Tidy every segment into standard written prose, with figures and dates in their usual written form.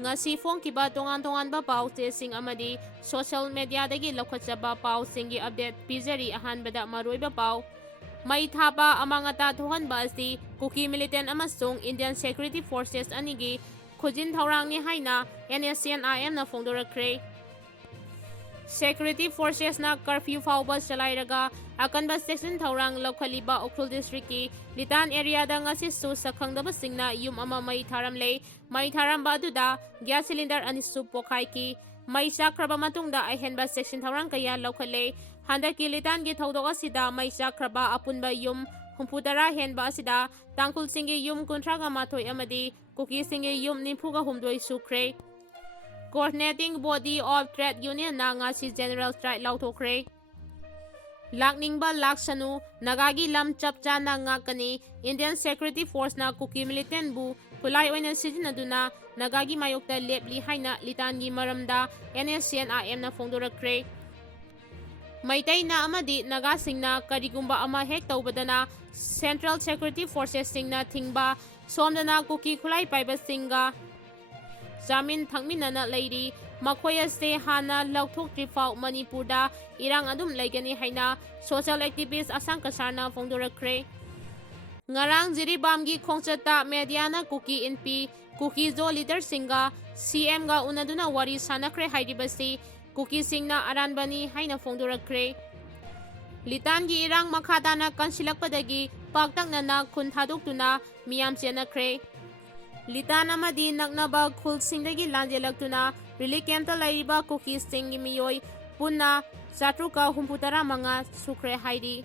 ngasi fongkiba tongan-tonganba pausing amadi social media dagi laukhatjaba pausingi update pizari ahanbada maruiba pau mai thaba amangata thohanba asi Kuki Militant amasung Indian Security Forces anigi khujin thaurangni haina NSCN-IM na fongdorakre. Security Forces na curfew fauba chalairaga akanba section thaurang laukhaliba Ukhrul District ki Litan area da ngasi su sakhangdaba singna yum ama mai tharamle mai tharamba aduda gas cylinder anisu pokhai ki mai chakraba matungda ahenba section thaurang kaya laukhale handaki Litan gi thodok asida mai chakraba apunba yum humputara henba asida tangkul singi yum kuntraga mathoi amadi Kuki singi yum nimpuga humdoi sukre. Coordinating Body of Trade Union na ngasi General Strike lauthokre. Lakningba laksanu nagagi lam chapcha na ngakani Indian Security Force na Kuki Militant bu kulai oina sijinaduna nagagi mayokta lepli haina litangi maramda NSCN-IM na fongdorakre. Meitei na amadi naga singna karigumba ama hek taubadana Central Security Forces singna thingba somdana Kuki khulai paiba singa Jamin thangminana leiri makhoi ase hana lauthokri fau Manipurda irang adum leigani haina social activist asang kasarna fongdorakre. Ngarang jiribamgi khongchata mediana Kuki NP Kuki zo leader singa CM ga unaduna wari sanakre hairibasi Kuki singna aranbani haina fongdorakre. Litangi irang makhadana kansilakpadagi pagtaknana khun thadokduna miyam chenakre. Litan amadi naknaba khul singdagi lanjelaktuna relief campta lairiba Kuki singi miyoi punna satruka humputara manga sukre hairi.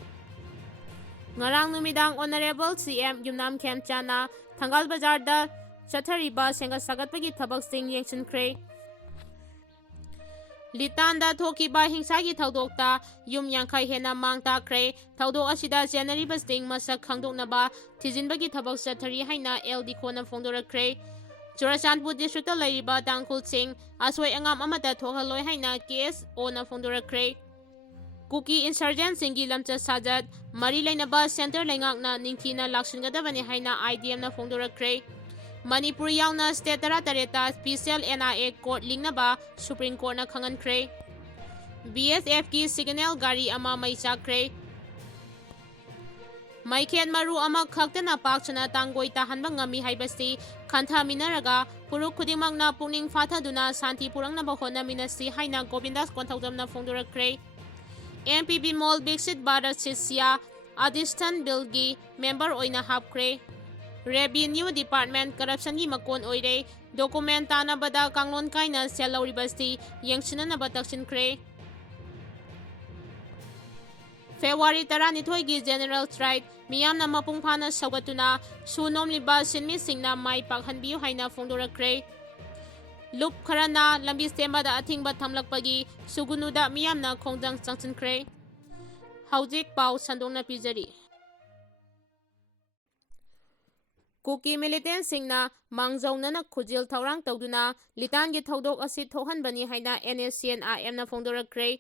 Ngarang numidang Honorable CM Yumnam Kemchana Thangal Bazar da chathariba senga sagatpagi thabak sing yengchinkre. Litanda thokiba hingsagi thaudokta yum yangkhai hena mangtakre thaudok asida January basting masak khangdoknaba thijinbagi thabak chathari haina LD khona fongdorakre. Churachandpur district laiba Tangkul Singh aswai angam amata thohaloi haina case ona fongdorakre. Kuki insurgent singi lamcha sajat mari lainaba center lengakna ningthina laksingadabani haina IDM na fongdorakre. Manipur yauna state taratareta special NIA court lingnaba Supreme Court na khangankre. BSF ki signal gari ama mai chakre. Meikhet Maru ama khaktana pakchana Tanggoi tahanba ngami haibasi khantha minaraga puruk khudimangna pungning fathaduna santi purangnaba honaminasi haina Govindas konthaudamna fongdorakre. MPP Mall Bixit Bharat Sisya Adistan Bill-gi member oina hapkre. Revenue Department corruption gi makon oire document tanabada kanglon kaina selauribasi yengchinanaba taksinkre. February 12 gi General Strike miyamna mapungphana sagatuna sunomliba sinmi singna mai pakhanbiu haina fongdorakre. Lup kharana lambi sembada athingba thamlakpagi sugunuda miyamna khongjang changchinkre. Haujik pau sandongna pijari. Kuki Militant singna mangjaunana khujil thaurang tawduna litangi thodok asi thohanbani haina NSCN-IM na fongdorakre.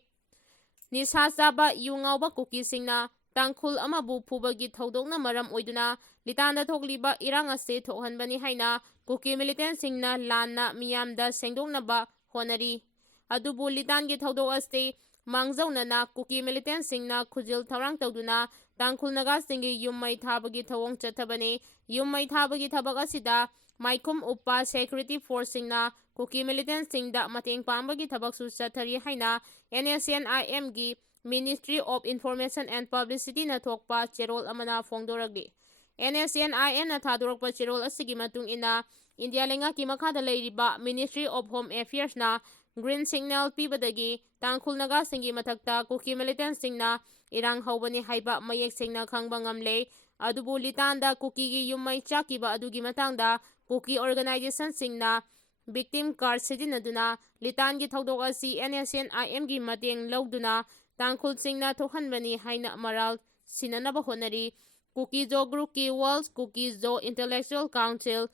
Nisa chaba yungawba Kuki singna tangkhul amabu phubagi thodokna maram oiduna litanda thokliba irang ase thohanbani haina Kuki Militant singna lanna miyamda sengdoknaba honari. Adubu litangi thodok ase mangjaunana Kuki Militant singna khujil thaurang tawduna tangkhul naga singi yummai thabagi thawong chathabani. Yummai thabagi thabak asida maikhum uppa security force singna Kuki Militant singda mateng pambagi thabak su chathari haina NSCN-IM gi Ministry of Information and Publicity na thokpa cherol amana fongdoragi. NSCN-IM na thadorakpa cherol asigi matung ina India lenga ki makhada leiriba Ministry of Home Affairs na green signal pibadagi tangkhul naga singi mathakta Kuki Militant singna irang haubani haiba mayek singna khangba ngamle. Adubu litanda Kuki gi yummai chakiba adugi matangda Kuki organization singna victim card sijinaduna litangi thodok asi NSCN-IM gi mateng lawduna tangkhul singna thokhanbani haina maral sinanaba honari. Kuki zo group ki World Kuki zo Intellectual Council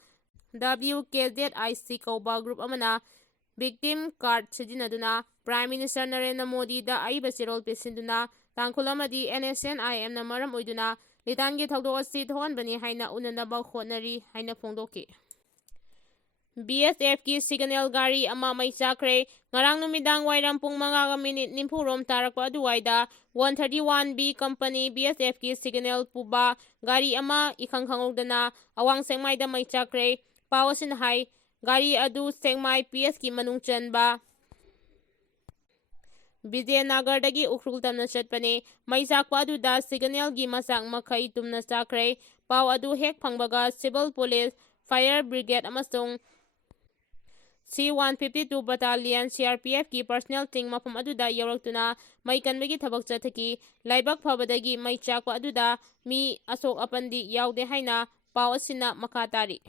WKZIC kauba group amana victim card sijinaduna Prime Minister Narendra Modi da aiba sirol pisinduna tangkhul amadi NSCN-IM na maram oiduna litangi thodok asi thohanbani haina unanaba honari haina fongdoki. BSF-ki signal gari ama may chakre ngarang numidang wairam pung mga minit nimpurom tarakpa aduwaida 131B company BSF-ki signal puba gari ama ikhangkhangogdana awang sengmaida may chakre pawasin hai gari adu sengmai PS-ki manungchan ba Vizianagardagi ukrul tamna chatpane may sakpa aduda signalgi masak makai tumna chakre pau adu hek phangbaga civil police fire brigade amasung C-152 Battalion CRPF ki personnel ting mafam aduda yawraktuna may kanbagi thabak chathaki laibak phabadagi may chakpa aduda mi asok apandi yaude haina paw asina makatari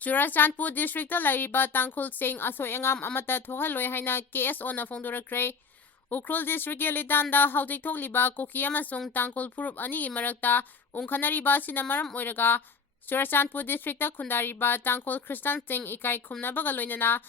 Churachandpur district ta lairiba tangkhul sing asoy angam amata thohaloi haina KSO na phongdorakre Ukrul district ki litanda hautik thokliba Kuki amasung tangkhul phurup ani gi marakta ungkhanariba sina maram oiraga Churachandpur district ta khundariba tangkhul Christian sing ikai khumnabaga loinana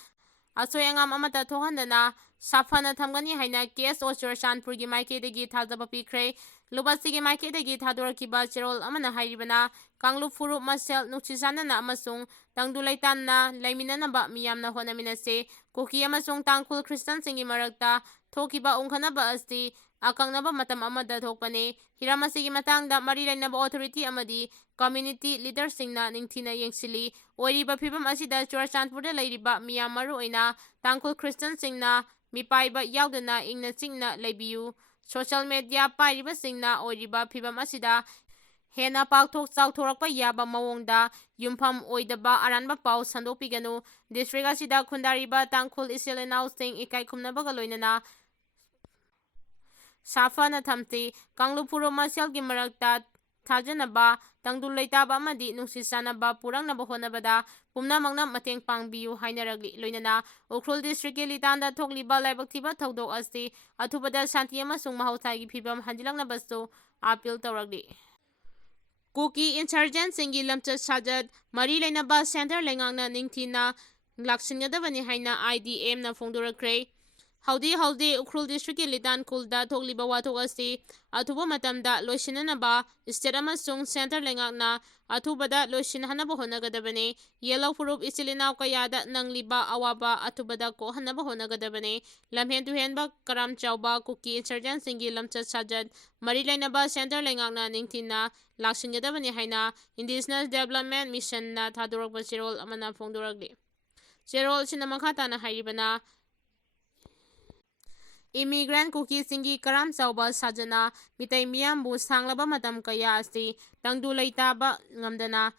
asoy angam amata thohandana safana thamgani haina KSO Churachandpur gi maiketagi thajaba pikre lubasigi maiketagi thadorakiba cherol amana hairibana kanglu phurup masel nuksisanana amasung tangdulaitanna laiminanaba miyamna honaminase Kuki amasung tangkhul Christian singi marakta thokiba ungkhanaba asti akangnaba matam amada thokpane hiramasigi matangda mari lainaba authority amadi community leadersingna ningthina yengsili oiriba phibam asida Churachandpurda lairiba miyam maru oina tangkhul Christian singna mipaiba yaudana ingna chingna leibiyu social media pairiba singna oiriba phibam asida hena pakthok chawthorakpa yaba mawongda yumpham oidaba aranba paw sandopiganu district asida khundariba tangkhul iselenau sing ikai khumnabaga loinana Safana thamti kanglupuro maselgi marakta thajanaba tangdulaitaba amadi nungsisanaba purangnaba honabada pumnamangna mateng pangbiyu hainaragli loinana Ukrul district ki litanda thokliba laibak thiba thodok asti athubada shanti amasung mahausagi phibam hanjilangnabasu appeal tawragli Kuki insurgent singi lamchat sajat mari lainaba center lengangna ningthina laksingadabani haina IDM na phongdorakre Haudi Ukrul district ki litan kulda thokliba wathok asi athuba matamda loisinanaba state amasung center lengakna athubada loisinhanaba honagadabane yellow phurup isilinaw kayada nangliba awaba athubada ko hanaba honagadabane lamhen tuhenba karam chawba Kuki insurgent singi lamchat sajat mari lainaba center lengakna ningthina laksingadabane haina indigenous development mission na thadorakba cherol amana phongdoragli cherol sinamakhatana hairibana Immigrant Kuki singi karam chawba sajana Meitei miyambu sanglaba matam kaya asi tangdulaitaba ngamdana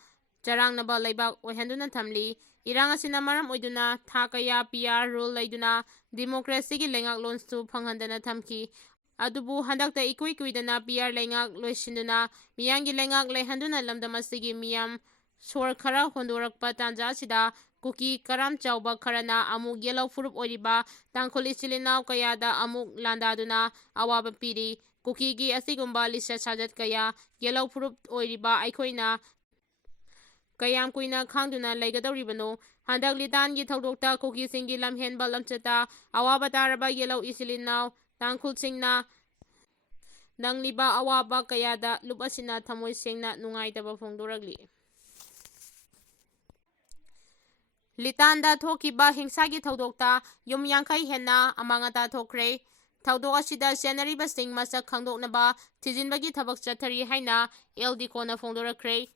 charangnaba laibak oihanduna thamli irang asina maram oiduna tha kaya PR rule laiduna democracy gi lengak lonsu phanghandana thamki adubu handakta ikuidana PR lengak loisinduna miyangi lengak leihanduna lamdamasigi miyam sor khara hondorakpa tanja sida Kuki karam chawba kharana amuk yellow phurup oriba tangkhul isilinaw kayada amuk landaduna awaba piri Kuki gi asigumba lisa sajat kaya yellow phurup oriba aikhoina kayam kuina khangduna laigadoribano handak litan gi thodokta Kuki singi lamhenba lamchata awaba taraba yellow isilinaw tangkhul singna nangliba awaba kayada lupasina thamoi sengna nungaitaba phongdoragli Litanda thokiba hingsagi thodokta yum yangkai henna amangata thokre thodok asida senariba sing masak khangdoknaba thijinbagi thabak chathari haina LD kona phongdorakre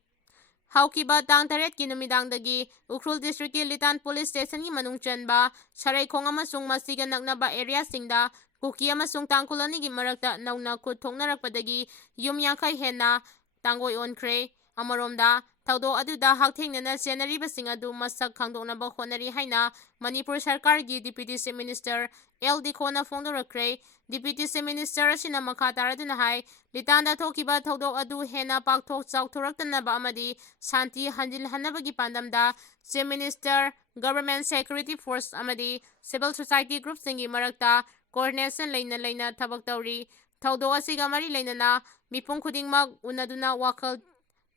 haukiba tang taret ki numidangdagi Ukrul district ki Litan police station gi manungchanba Saraikong amasung masiga naknaba area singda Kuki amasung tangkulani gi marakta nauna khut thoknarakpadagi yum yangkai henna Tanggoi Onbni amaromda thodok aduda hakthengna senariba sing adu masak khangdoknaba honari haina Manipur sarkar gi deputy chief minister LD kona phongdorakre deputy chief minister asina makataraduna hai litanda thokiba thodok adu hena pakthok chawthoraktanaba amadi shanti hanjilhanabagi pandamda chief minister government security force amadi civil society group singi marakta coordination leina thabak tawri thodok asiga mari leinana mipung khudingmak unaduna wakhal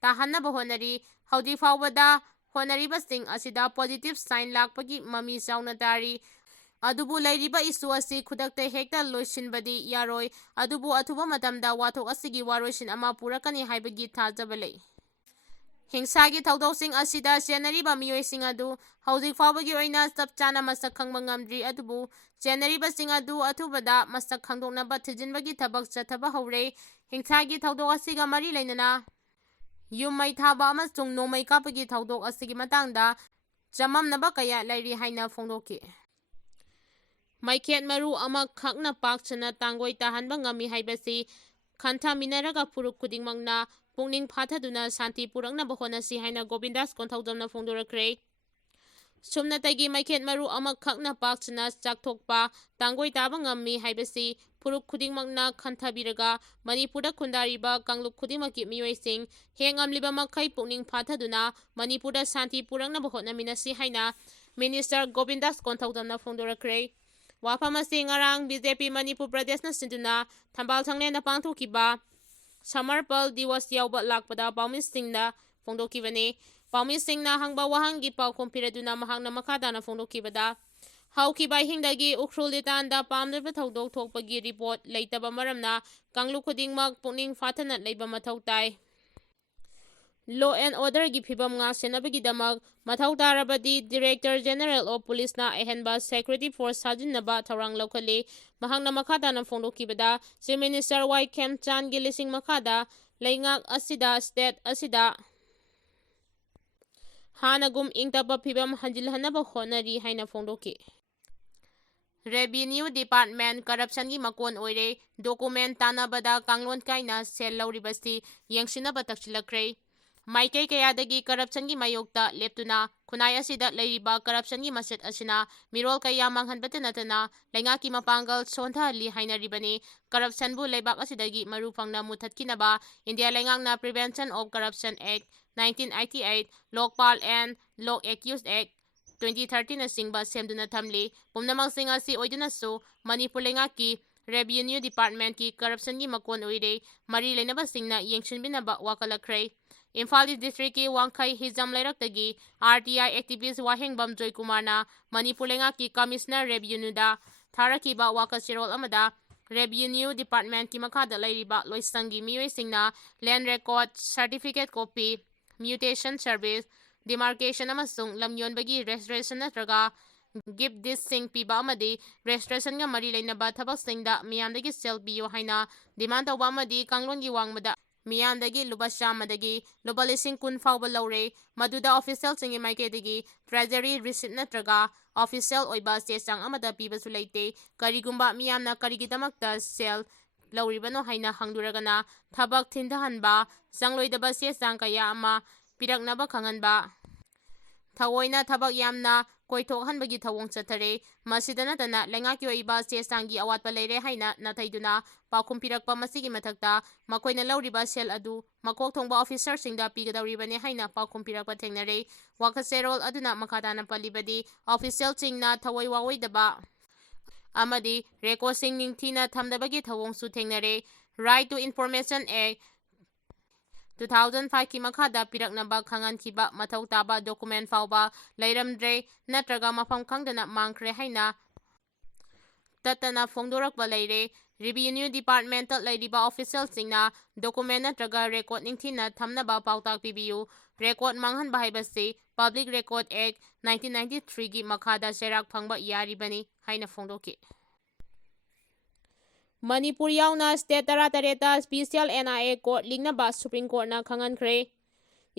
tahannaba honari haudi fawbada honaribasing asida positive sign lakpagi mami chauna tari adubu lairiba isu asi khudakta hekta loisinbadi yaroi adubu athuba matamda wathok asigi waroisin ama purakani haibagi thajaba lei ꯍꯤꯡꯁꯥꯒꯤ ꯊꯧꯗꯣꯛꯁꯤꯡ ꯑꯁꯤꯗ ꯆꯦꯟꯅꯔꯤꯕ ꯃꯤꯑꯣꯏꯁꯤꯡ ꯑꯗꯨ ꯍꯧꯖꯤꯛ ꯐꯥꯎꯕꯒꯤ ꯑꯣꯏꯅ ꯆꯞ ꯆꯥꯅ ꯃꯁꯛ ꯈꯪꯕ ꯉꯝꯗ꯭ꯔꯤ, ꯑꯗꯨꯕꯨ ꯆꯦꯟꯅꯔꯤꯕꯁꯤꯡ ꯑꯗꯨ ꯑꯊꯨꯕꯗ ꯃꯁꯛ ꯈꯪꯗꯣꯛꯅꯕ ꯊꯤꯖꯤꯟꯕꯒꯤ ꯊꯕꯛ ꯆꯠꯊꯕ ꯍꯧꯔꯦ꯫ ꯍꯤꯡꯁꯥꯒꯤ ꯊꯧꯗꯣꯛ ꯑꯁꯤꯒ ꯃꯔꯤ ꯂꯩꯅꯅ ꯌꯨꯝ ꯃꯩ ꯊꯥꯕ ꯑꯃꯁꯨꯡ ꯅꯣꯡꯃꯩ ꯀꯥꯞꯄꯒꯤ ꯊꯧꯗꯣꯛ ꯑꯁꯤꯒꯤ ꯃꯇꯥꯡꯗ ꯆꯃꯝꯅꯕ ꯀꯌꯥ ꯂꯩꯔꯤ ꯍꯥꯏꯅ ꯐꯣꯡꯗꯣꯛꯈꯤ꯫ ꯃꯩꯈꯦꯠ ꯃꯔꯨ ꯑꯃꯈꯛꯅ ꯄꯥꯛ ꯁꯟꯅ ꯇꯥꯡꯒꯣꯏ ꯇꯥꯍꯟꯕ ꯉꯝꯃꯤ ꯍꯥꯏꯕꯁꯤ ꯈꯟꯊꯃꯤꯟꯅꯔꯒ ꯐꯨꯔꯨꯞ ꯈꯨꯗꯤꯡꯃꯛꯅ ꯄꯨꯛꯅꯤꯡ ꯐꯥꯊꯗꯨꯅ ꯁꯥꯟꯇꯤ ꯄꯨꯔꯛꯅꯕ ꯍꯣꯠꯅꯁꯤ ꯍꯥꯏꯅ ꯒꯣꯕꯤꯟꯗꯥꯁ ꯀꯣꯟꯊꯧꯖꯝꯅ ꯐꯣꯡꯗꯣꯔꯛꯈ꯭ꯔꯦ꯫ ꯁꯨꯞꯅꯇꯒꯤ ꯃꯩꯈꯦꯠ ꯃꯔꯨ ꯑꯃꯈꯛꯅ ꯄꯥꯛ ꯁꯟꯅ ꯆꯥꯛꯊꯣꯛꯄ, ꯇꯥꯡꯒꯣꯏ ꯇꯥꯕ ꯉꯝꯃꯤ ꯍꯥꯏꯕꯁꯤ ꯐꯨꯔꯨꯞ ꯈꯨꯗꯤꯡꯃꯛꯅ ꯈꯟꯊꯕꯤꯔꯒ ꯃꯅꯤꯄꯨꯔꯗ ꯈꯨꯟꯗꯥꯔꯤꯕ ꯀꯥꯡꯂꯨꯞ ꯈꯨꯗꯤꯡꯃꯛꯀꯤ ꯃꯤꯑꯣꯏꯁꯤꯡ ꯍꯦꯛ ꯉꯝꯂꯤꯕ ꯃꯈꯩ ꯄꯨꯛꯅꯤꯡ ꯐꯥꯊꯗꯨꯅ ꯃꯅꯤꯄꯨꯔꯗ ꯁꯥꯟꯇꯤ ꯄꯨꯔꯛꯅꯕ ꯍꯣꯠꯅꯃꯤꯟꯅꯁꯤ ꯍꯥꯏꯅ ꯃꯤꯅꯤꯁꯇꯔ ꯒꯣꯕꯤꯟꯗꯥꯁ ꯀꯣꯟꯊꯧꯖꯝꯅ ꯐꯣꯡꯗꯣꯔꯛꯈ꯭ꯔꯦ꯫ ꯋꯥꯐꯝ ꯑꯁꯤ ꯉꯔꯥꯡ ꯕꯤ.ꯖꯦ.ꯄꯤ. ꯃꯅꯤꯄꯨꯔ ꯄ꯭ꯔꯗꯦꯁꯅ ꯁꯤꯟꯗꯨꯅ ꯊꯝꯕꯥꯜ ꯊꯪꯂꯦꯟꯗ ꯄꯥꯡꯊꯣꯛꯈꯤꯕ ꯁꯃꯔꯄꯜ ꯗꯤꯋꯁ ꯌꯥꯎꯕ ꯂꯥꯛꯄꯗ ꯄꯥꯎꯃꯤꯁꯤꯡꯅ ꯐꯣꯡꯗꯣꯛꯈꯤꯕꯅꯤ꯫ ꯄꯥꯎꯃꯤꯁꯤꯡꯅ ꯍꯪꯕ ꯋꯥꯍꯪꯒꯤ ꯄꯥꯎꯈꯨꯝ ꯄꯤꯔꯗꯨꯅ ꯃꯍꯥꯛꯅ ꯃꯈꯥ ꯇꯥꯅ ꯐꯣꯡꯗꯣꯛꯈꯤꯕꯗ ꯍꯧꯈꯤꯕ ꯑꯍꯤꯡꯗꯒꯤ ꯎꯈ꯭ꯔꯨꯜ ꯂꯤꯇꯥꯟꯗ ꯄꯥꯝꯂꯤꯕ ꯊꯧꯗꯣꯛ ꯊꯣꯛꯄꯒꯤ ꯔꯤꯄꯣꯔꯠ ꯂꯩꯇꯕ ꯃꯔꯝꯅ ꯀꯥꯡꯂꯨꯞ ꯈꯨꯗꯤꯡꯃꯛ ꯄꯨꯛꯅꯤꯡ ꯐꯥꯊꯅ ꯂꯩꯕ ꯃꯊꯧ ꯇꯥꯏ꯫ ꯂꯣ ꯑꯦꯟ ꯑꯣꯔꯗꯔꯒꯤ ꯐꯤꯚꯝ ꯉꯥꯛ-ꯁꯦꯟꯅꯕꯒꯤꯗꯃꯛ ꯃꯊꯧ ꯇꯥꯔꯕꯗꯤ ꯗꯤꯔꯦꯛꯇꯔ ꯖꯦꯅꯔꯦꯜ ꯑꯣꯐ ꯄꯨꯂꯤꯁꯅ ꯑꯍꯦꯟꯕ ꯁꯦꯀ꯭ꯌꯨꯔꯤꯇꯤ ꯐꯣꯔꯁ ꯊꯥꯖꯤꯟꯅꯕ ꯊꯧꯔꯥꯡ ꯂꯧꯈꯠꯂꯤ꯫ ꯃꯍꯥꯛꯅ ꯃꯈꯥ ꯇꯥꯅ ꯐꯣꯡꯗꯣꯛꯈꯤꯕꯗ ꯆꯤꯐ ꯃꯤꯅꯤꯁꯇꯔ ꯋꯥꯏ ꯈꯦꯝꯆꯥꯟꯒꯤ ꯂꯤꯁꯤꯡ ꯃꯈꯥꯗ ꯂꯩꯉꯥꯛ ꯑꯁꯤꯗ ꯁ꯭ꯇꯦꯠ ꯑꯁꯤꯗ ꯍꯥꯟꯅꯒꯨꯝ ꯏꯪꯇꯞꯄ ꯐꯤꯚꯝ ꯍꯟꯖꯤꯜꯍꯟꯅꯕ ꯍꯣꯠꯅꯔꯤ ꯍꯥꯏꯅ ꯐꯣꯡꯗꯣꯛꯈꯤ꯫ ꯔꯦꯚꯤꯅ꯭ꯌꯨ ꯗꯤꯄꯥꯔꯠꯃꯦꯟꯠ ꯀꯔꯞꯁꯟꯒꯤ ꯃꯀꯣꯟ ꯑꯣꯏꯔꯦ, ꯗꯣꯀꯨꯃꯦꯟꯠ ꯇꯥꯟꯅꯕꯗ ꯀꯥꯡꯂꯣꯟ ꯀꯥꯏꯅ ꯁꯦꯜ ꯂꯧꯔꯤꯕꯁꯤ ꯌꯦꯡꯁꯤꯟꯅꯕ ꯇꯛꯁꯤꯜꯂꯛꯈ꯭ꯔꯦ꯫ ꯃꯥꯏꯀꯩ ꯀꯌꯥꯗꯒꯤ ꯀꯔꯞꯁꯟꯒꯤ ꯃꯥꯌꯣꯛꯇ ꯂꯦꯞꯇꯨꯅ ꯈꯨꯟꯅꯥꯏ ꯑꯁꯤꯗ ꯂꯩꯔꯤꯕ ꯀꯔꯞꯁꯟꯒꯤ ꯃꯆꯦꯠ ꯑꯁꯤꯅ ꯃꯤꯔꯣꯜ ꯀꯌꯥ ꯃꯥꯡꯍꯟꯕꯇ ꯅꯠꯇꯅ ꯂꯩꯉꯥꯛꯀꯤ ꯃꯄꯥꯡꯒꯜ ꯁꯣꯟꯊꯍꯜꯂꯤ ꯍꯥꯏꯅꯔꯤꯕꯅꯤ꯫ ꯀꯔꯞꯁꯟꯕꯨ ꯂꯩꯕꯥꯛ ꯑꯁꯤꯗꯒꯤ ꯃꯔꯨ ꯐꯪꯅ ꯃꯨꯠꯊꯠꯈꯤꯅꯕ ꯏꯟꯗꯤꯌꯥ ꯂꯩꯉꯥꯛꯅ prevention of corruption act, 1988, Lokpal and Lokayuktas act, 2013ꯅꯆꯤꯡꯕ ꯁꯦꯝꯗꯨꯅ ꯊꯝꯂꯤ꯫ ꯄꯨꯝꯅꯃꯛꯁꯤꯡ ꯑꯁꯤ ꯑꯣꯏꯗꯨꯅꯁꯨ ꯃꯅꯤꯄꯨꯔ ꯂꯩꯉꯥꯛꯀꯤ ꯔꯦꯚꯤꯅ꯭ꯌꯨ ꯗꯤꯄꯥꯔꯠꯃꯦꯟꯠꯀꯤ ꯀꯔꯞꯁꯟꯒꯤ ꯃꯀꯣꯟ ꯑꯣꯏꯔꯦ, ꯃꯔꯤ ꯂꯩꯅꯕꯁꯤꯡꯅ ꯌꯦꯡꯁꯤꯟꯕꯤꯅꯕ ꯋꯥꯀꯠꯂꯛꯈ꯭ꯔꯦ꯫ ꯏꯝꯐꯥꯜ ꯏꯁ ꯗꯤꯁꯇ꯭ꯔꯤꯛꯀꯤ ꯋꯥꯡꯈꯩ ꯍꯤꯖꯝ ꯂꯩꯔꯛꯇꯒꯤ ꯑꯥꯔ.ꯇꯤ.ꯑꯥꯏ. ꯑꯦꯛꯇꯤꯚꯤꯁꯠ ꯋꯥꯍꯦꯡꯕꯝ ꯖꯣꯏꯀꯨꯃꯥꯔꯅ ꯃꯅꯤꯄꯨꯔ ꯂꯩꯉꯥꯛꯀꯤ ꯀꯃꯤꯁꯅꯔ ꯔꯦꯚꯤꯅ꯭ꯌꯨꯗ ꯊꯥꯔꯛꯈꯤꯕ ꯋꯥꯀꯠ ꯆꯦꯔꯣꯜ ꯑꯃꯗ ꯔꯦꯚꯤꯅ꯭ꯌꯨ ꯗꯤꯄꯥꯔꯠꯃꯦꯟꯠꯀꯤ ꯃꯈꯥꯗ ꯂꯩꯔꯤꯕ ꯂꯣꯏꯁꯪꯒꯤ ꯃꯤꯑꯣꯏꯁꯤꯡꯅ land record certificate copy, mutation service, demarcation ꯑꯃꯁꯨꯡ ꯂꯝ ꯌꯣꯟꯕꯒꯤ ꯔꯦꯖꯤꯁꯇ꯭ꯔꯦꯁꯟ ꯅꯠꯇ꯭ꯔꯒ ꯒꯤꯐꯠ ꯗꯤꯗꯁꯤꯡ ꯄꯤꯕ ꯑꯃꯗꯤ ꯔꯦꯖꯤꯁꯇ꯭ꯔꯦꯁꯟꯒ ꯃꯔꯤ ꯂꯩꯅꯕ ꯊꯕꯛꯁꯤꯡꯗ ꯃꯤꯌꯥꯝꯗꯒꯤ ꯁꯦꯜ ꯄꯤꯌꯨ ꯍꯥꯏꯅ ꯗꯤꯃꯥꯟ ꯇꯧꯕ ꯑꯃꯗꯤ ꯀꯥꯡꯂꯣꯟꯒꯤ ꯋꯥꯡꯃꯗ ꯃꯤꯌꯥꯝꯗꯒꯤ ꯂꯨꯄꯥ 100ꯗꯒꯤ ꯂꯨꯄꯥ 10,000 ꯐꯥꯎꯕ ꯂꯧꯔꯦ, ꯃꯗꯨꯗ ꯑꯣꯐꯤꯁꯤꯌꯦꯜꯁꯤꯡꯒꯤ ꯃꯥꯏꯀꯩꯗꯒꯤ ꯇ꯭ꯔꯦꯖꯔꯤ ꯔꯤꯁꯤꯠ ꯅꯠꯇ꯭ꯔꯒ ꯑꯣꯐꯤꯁꯤꯌꯦꯜ ꯑꯣꯏꯕ ꯆꯦ-ꯆꯥꯡ ꯑꯃꯠꯇ ꯄꯤꯕꯁꯨ ꯂꯩꯇꯦ꯫ ꯀꯔꯤꯒꯨꯝꯕ ꯃꯤꯌꯥꯝꯅ ꯀꯔꯤꯒꯤꯗꯃꯛꯇ ꯁꯦꯜ ꯂꯧꯔꯤꯕꯅꯣ ꯍꯥꯏꯅ ꯍꯪꯂꯨꯔꯒꯅ ꯊꯕꯛ ꯊꯤꯟꯊꯍꯟꯕ, ꯆꯪꯂꯣꯏꯗꯕ ꯆꯦ-ꯆꯥꯡ ꯀꯌꯥ ꯑꯃ ꯄꯤꯔꯛꯅꯕ ꯈꯪꯍꯟꯕ, ꯊꯑꯣꯏꯅ ꯊꯕꯛ ꯌꯥꯝꯅ ꯀꯣꯏꯊꯣꯛꯍꯟꯕꯒꯤ ꯊꯧꯑꯣꯡ ꯆꯠꯊꯔꯦ꯫ ꯃꯁꯤꯗ ꯅꯠꯇꯅ ꯂꯩꯉꯥꯛꯀꯤ ꯑꯣꯏꯕ ꯆꯦ-ꯆꯥꯡꯒꯤ ꯑꯋꯥꯠꯄ ꯂꯩꯔꯦ ꯍꯥꯏꯅ ꯅꯥꯊꯩꯗꯨꯅ ꯄꯥꯎꯈꯨꯝ ꯄꯤꯔꯛꯄ, ꯃꯁꯤꯒꯤ ꯃꯊꯛꯇ ꯃꯈꯣꯏꯅ ꯂꯧꯔꯤꯕ ꯁꯦꯜ ꯑꯗꯨ ꯃꯀꯣꯛ ꯊꯣꯡꯕ ꯑꯣꯐꯤꯁꯥꯔꯁꯤꯡꯗ ꯄꯤꯒꯗꯧꯔꯤꯕꯅꯤ ꯍꯥꯏꯅ ꯄꯥꯎꯈꯨꯝ ꯄꯤꯔꯛꯄ ꯊꯦꯡꯅꯔꯦ꯫ ꯋꯥꯀꯠ ꯆꯦꯔꯣꯜ ꯑꯗꯨꯅ ꯃꯈꯥ ꯇꯥꯅ ꯄꯜꯂꯤꯕꯗꯤ ꯑꯣꯐꯤꯁꯤꯌꯦꯜꯁꯤꯡꯅ ꯊꯑꯣꯏ ꯋꯥꯑꯣꯏꯗꯕ ꯑꯃꯗꯤ ꯔꯦꯀꯣꯔꯗꯁꯤꯡ ꯅꯤꯡꯊꯤꯅ ꯊꯝꯗꯕꯒꯤ ꯊꯧꯑꯣꯡꯁꯨ ꯊꯦꯡꯅꯔꯦ꯫ ꯔꯥꯏꯠ ꯇꯨ ꯏꯟꯐꯣꯔꯃꯦꯁꯟ ꯑꯦꯛ, 2005ꯀꯤ ꯃꯈꯥꯗ ꯄꯤꯔꯛꯅꯕ ꯈꯪꯍꯟꯈꯤꯕ ꯃꯊꯧ ꯇꯥꯕ ꯗꯣꯀꯨꯃꯦꯟꯠ ꯐꯥꯎꯕ ꯂꯩꯔꯝꯗ꯭ꯔꯦ ꯅꯠꯇ꯭ꯔꯒ ꯃꯐꯝ ꯈꯪꯗꯅ ꯃꯥꯡꯈ꯭ꯔꯦ ꯍꯥꯏꯅ ꯇꯠꯇꯅ ꯐꯣꯡꯗꯣꯔꯛꯄ ꯂꯩꯔꯦ꯫ ꯔꯦꯚꯤꯅ꯭ꯌꯨ ꯗꯤꯄꯥꯔꯠꯃꯦꯟꯠꯇ ꯂꯩꯔꯤꯕ ꯑꯣꯐꯤꯁꯤꯌꯦꯜꯁꯤꯡꯅ ꯗꯣꯀꯨꯃꯦꯟꯠ ꯅꯠꯇ꯭ꯔꯒ ꯔꯦꯀꯣꯔꯗ ꯅꯤꯡꯊꯤꯅ ꯊꯝꯅꯕ ꯄꯥꯎꯇꯥꯛ ꯄꯤꯕꯤꯌꯨ꯫ ꯔꯦꯀꯣꯔꯗ ꯃꯥꯡꯍꯟꯕ ꯍꯥꯏꯕꯁꯤ ꯄꯕ꯭ꯂꯤꯛ ꯔꯦꯀꯣꯔꯗ ꯑꯦꯛ, 1993ꯒꯤ ꯃꯈꯥꯗ ꯆꯩꯔꯥꯛ ꯐꯪꯕ ꯌꯥꯔꯤꯕꯅꯤ ꯍꯥꯏꯅ ꯐꯣꯡꯗꯣꯛꯈꯤ꯫ ꯃꯅꯤꯄꯨꯔ ꯌꯥꯎꯅ ꯁ꯭ꯇꯦꯠ 18ꯇ ꯁ꯭ꯄꯤꯁꯤꯑꯦꯜ ꯑꯦꯟ.ꯑꯥꯏ.ꯑꯦ. ꯀꯣꯔꯠ ꯂꯤꯡꯅꯕ ꯁꯨꯄ꯭ꯔꯤꯝ ꯀꯣꯔꯠꯅ ꯈꯪꯍꯟꯈ꯭ꯔꯦ꯫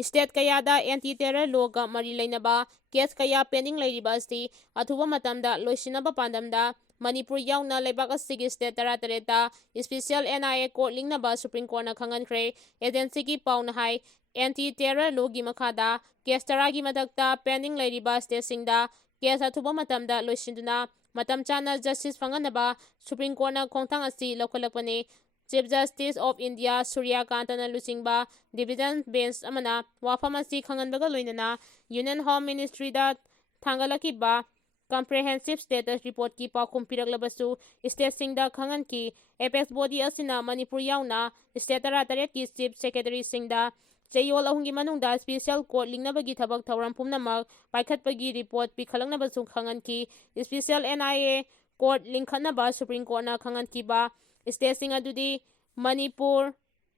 ꯁ꯭ꯇꯦꯠ ꯀꯌꯥꯗ ꯑꯦꯟꯇꯤ-ꯇꯦꯔꯔ ꯂꯣꯒ ꯃꯔꯤ ꯂꯩꯅꯕ ꯀꯦꯁ ꯀꯌꯥ ꯄꯦꯟꯗꯤꯡ ꯂꯩꯔꯤꯕ ꯑꯁꯤ ꯑꯊꯨꯕ ꯃꯇꯝꯗ ꯂꯣꯏꯁꯤꯟꯅꯕ ꯄꯥꯟꯗꯝꯗ ꯃꯅꯤꯄꯨꯔ ꯌꯥꯎꯅ ꯂꯩꯕꯥꯛ ꯑꯁꯤꯒꯤ ꯁ꯭ꯇꯦꯠ 18ꯇ ꯁ꯭ꯄꯤꯁꯤꯑꯦꯜ ꯑꯦꯟ.ꯑꯥꯏ.ꯑꯦ. ꯀꯣꯔꯠ ꯂꯤꯡꯅꯕ ꯁꯨꯄ꯭ꯔꯤꯝ ꯀꯣꯔꯠꯅ ꯈꯪꯍꯟꯈ꯭ꯔꯦ꯫ ꯑꯦꯖꯦꯟꯁꯤꯒꯤ ꯄꯥꯎꯅ ꯍꯥꯏ ꯑꯦꯟꯇꯤ-ꯇꯦꯔꯔ ꯂꯣꯒꯤ ꯃꯈꯥꯗ ꯀꯦꯁ 10ꯒꯤ ꯃꯊꯛꯇ ꯄꯦꯟꯗꯤꯡ ꯂꯩꯔꯤꯕ ꯁ꯭ꯇꯦꯠꯁꯤꯡꯗ ꯀꯦꯁ ꯑꯊꯨꯕ ꯃꯇꯝꯗ ꯂꯣꯏꯁꯤꯟꯗꯨꯅ ꯃꯇꯝ ꯆꯥꯅ ꯖꯁꯇꯤꯁ ꯐꯪꯍꯟꯅꯕ ꯁꯨꯄ꯭ꯔꯤꯝ ꯀꯣꯔꯠꯅ ꯈꯣꯡꯊꯥꯡ ꯑꯁꯤ ꯂꯧꯈꯠꯂꯛꯄꯅꯤ꯫ ꯆꯤꯐ ꯖꯁꯇꯤꯁ ꯑꯣꯐ ꯏꯟꯗꯤꯌꯥ ꯁꯨꯔ꯭ꯌ ꯀꯥꯟꯇꯅ ꯂꯨꯆꯤꯡꯕ ꯗꯤꯚꯤꯖꯟ ꯕꯦꯟꯆ ꯑꯃꯅ ꯋꯥꯐꯝ ꯑꯁꯤ ꯈꯪꯍꯟꯕꯒ ꯂꯣꯏꯅꯅ ꯌꯨꯅꯤꯌꯟ ꯍꯣꯝ ꯃꯤꯅꯤꯁꯇ꯭ꯔꯤꯗ ꯊꯥꯡꯒꯠꯂꯛꯈꯤꯕ ꯀꯝꯄ꯭ꯔꯦꯍꯦꯟꯁꯤꯚ ꯁ꯭ꯇꯦꯇꯁ ꯔꯤꯄꯣꯔꯠꯀꯤ ꯄꯥꯎꯈꯨꯝ ꯄꯤꯔꯛꯂꯕꯁꯨ ꯁ꯭ꯇꯦꯠꯁꯤꯡꯗ ꯈꯪꯍꯟꯈꯤ꯫ ꯑꯦꯄꯦꯛꯁ ꯕꯣꯗꯤ ꯑꯁꯤꯅ ꯃꯅꯤꯄꯨꯔ ꯌꯥꯎꯅ ꯁ꯭ꯇꯦꯠ 18ꯀꯤ ꯆꯤꯐ ꯁꯦꯀ꯭ꯔꯦꯇꯔꯤꯁꯤꯡꯗ ꯆꯌꯣꯜ 2ꯒꯤ ꯃꯅꯨꯡꯗ ꯁ꯭ꯄꯤꯁꯤꯑꯦꯜ ꯀꯣꯔꯠ ꯂꯤꯡꯅꯕꯒꯤ ꯊꯕꯛ ꯊꯧꯔꯝ ꯄꯨꯝꯅꯃꯛ ꯄꯥꯏꯈꯠꯄꯒꯤ ꯔꯤꯄꯣꯔꯠ ꯄꯤꯈꯠꯂꯛꯅꯕꯁꯨ ꯈꯪꯍꯟꯈꯤ꯫ Special NIA. ꯀꯣꯔꯠ ꯂꯤꯡꯈꯠꯅꯕ ꯁꯨꯄ꯭ꯔꯤꯝ ꯀꯣꯔꯠꯅ ꯈꯪꯍꯟꯈꯤꯕ ꯁ꯭ꯇꯦꯠꯁꯤꯡ ꯑꯗꯨꯗꯤ Manipur,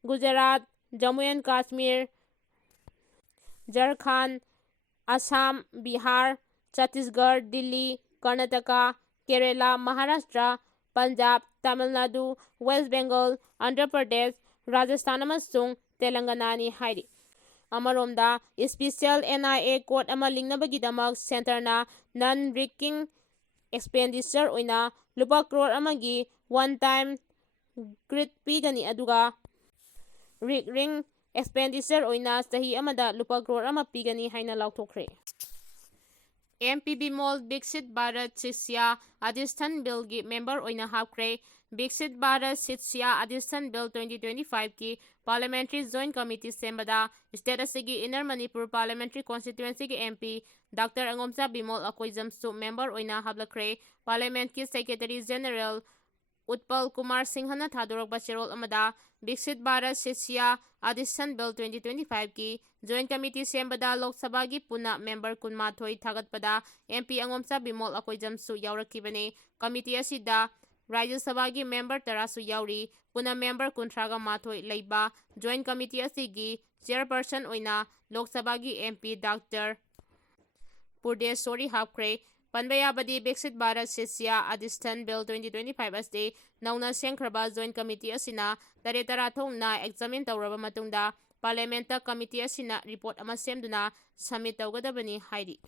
Gujarat, Jammu and Kashmir, Jharkhand, Assam, Bihar, Chhattisgarh, Delhi, Karnataka, Kerala, Maharashtra, Punjab, Tamil Nadu, West Bengal, Andhra Pradesh, Rajasthan amasung Telangana ni hairi. Amaromda, Special NIA Court ama lingnabagidamag Centerna non-recurring expenditure oina lupa crore amagi one-time grid pigani aduga recurring expenditure oina sahi amada lupa crore ama pigani haina lauthokre. MPB Mall Bixit Bharat Shishya Adhistan Bill ki member oina hapkre. Bixit Bharat Shishya Adhistan Bill 2025 ki Parliamentary Joint Committee sembada state asigi Inner Manipur Parliamentary Constituency ki MP Dr. Angomcha Bimol Akoijamsu member oina hablakre. Parliament ki Secretary General Utpal Kumar Singhana Thadorok Chirol Amada Bixit Bharat Shishya Adhistan Bill 2025 ki Joint Committee sembada Lok Sabha gi puna member kunmathoi thagatpada MP Angomcha Bimol Akoijamsu yaurakibane. Committee asida Rajya Sabha gi member tarasu yauri puna member kuntraga mathoi leiba. Joint Committee asigi chairperson oina Lok Sabha gi MP Dr. Purdeshwari hapkre. Panbayabadi Bixit Bharat Shishya Adhistan Bill 2025 asde nauna sengkraba Joint Committee asina taretara thongna examine tawraba matungda Parliament Committee asina report ama semduna submit tawgadabani hairi.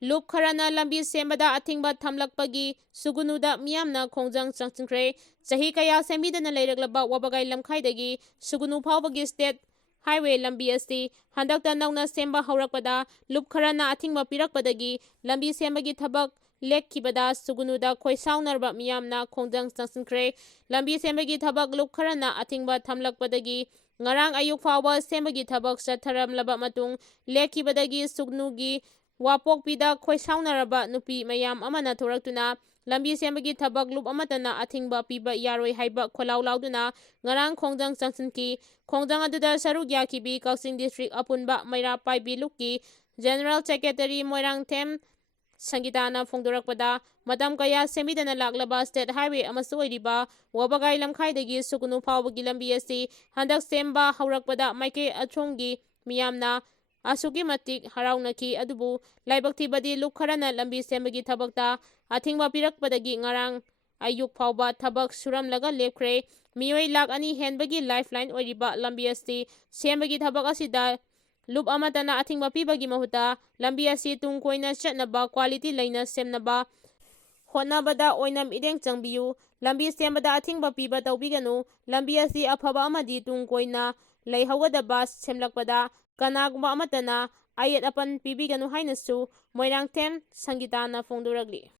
Loop kharana lambi sembada athingba thamlakpagi sugunuda miyamna khongjang changchingkre. Chahi kaya sembidana leiraglaba wabagai lamkhaidagi sugunu phawbagi state highway lambi asi handakta nauna semba haurakpada loop kharana athingba pirakpadagi lambi sembagi thabak lekkibada sugunuda khoisaunarba miyamna khongjang changchingkre. Lambi sembagi thabak loop kharana athingba thamlakpadagi ngarang ayuk fawba sembagi thabak chatharamlaba matung lekkibadagi sugnugi wapokpida khoisaunaraba nupi mayam amana thoraktuna lambi sembagi thabak loop amatana athingba piba yaroi haiba kholau lauduna ngarang khongjang changchinki. Khongjang aduda saruk yakibi Kausing District apunba maira paibi lukki General Secretary Moirang Them Sangitana Fongdorakpada matam kaya semidana laklaba State Highway amasu oiriba wabagai lamkhaidagi sugunu phawbagi lambi asi handak semba haurakpada maike achonggi miyamna asugi matik haraunaki adubu laibak thibadi loop kharana lambi sembagi thabakta athingba pirakpadagi ngarang ayuk phawba thabak suramlaga lepkre. Miyoi lak ani henbagi lifeline oiriba lambi asi sembagi thabak asida loop amatana athingba pibagi mahuta lambi asi tungkoina chatnaba quality laina semnaba hotnabada oinam ideng changbiyu. Lambi sembada athingba piba tawbiganu lambi asi afaba amadi tungkoina leihaugadaba semlakpada kanagumba amatana ayat apan pibiganu hainasu Moirang Them Sangitana Fongdoragli.